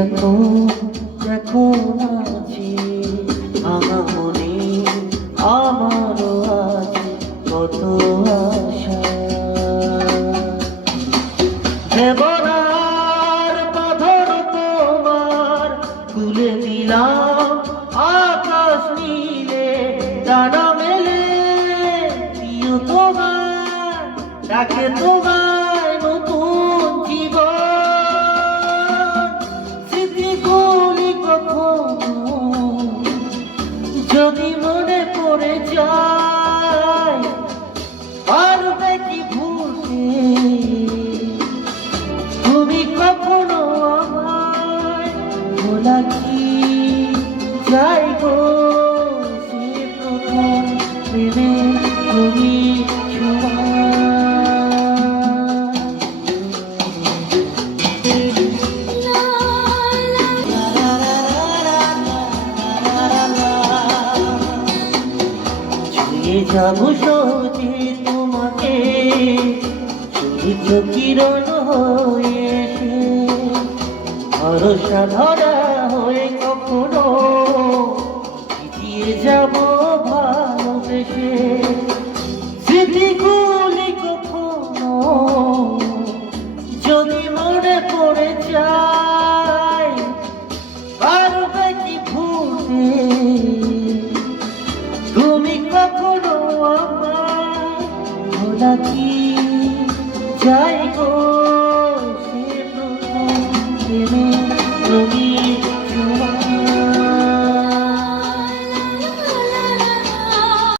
এখন আছি আমার মনে, আমারও আছে কত আশা। দেবনার পাথর তোমার তুলে দিলাম আকাশ নীলে ডানা মেলে, প্রিয় তোমার ডাকে তোমায় নতুন জীবন। স্মৃতিগুলি কখনো যদি মনে পড়ে যায়, পারবে কি ভুলতে তুমি কখনো আমায়? ভোলা কি যাই গো সে প্রথম প্রেমে তুমি ছোঁয়া। ছুঁয়ে যাবো সহজে তোমাকে, সূর্য কিরণ হয়ে এসে ভরসা ধরা হয়ে কখনো ভিজিয়ে যাব ভালোবেসে। স্মৃতিগুলি কখনো যদি মনে পড়ে যায়, পারবে কি ভুলতে তুমি কখনো আমায়? ভোলা কি যাই গো সে প্রথম প্রেমে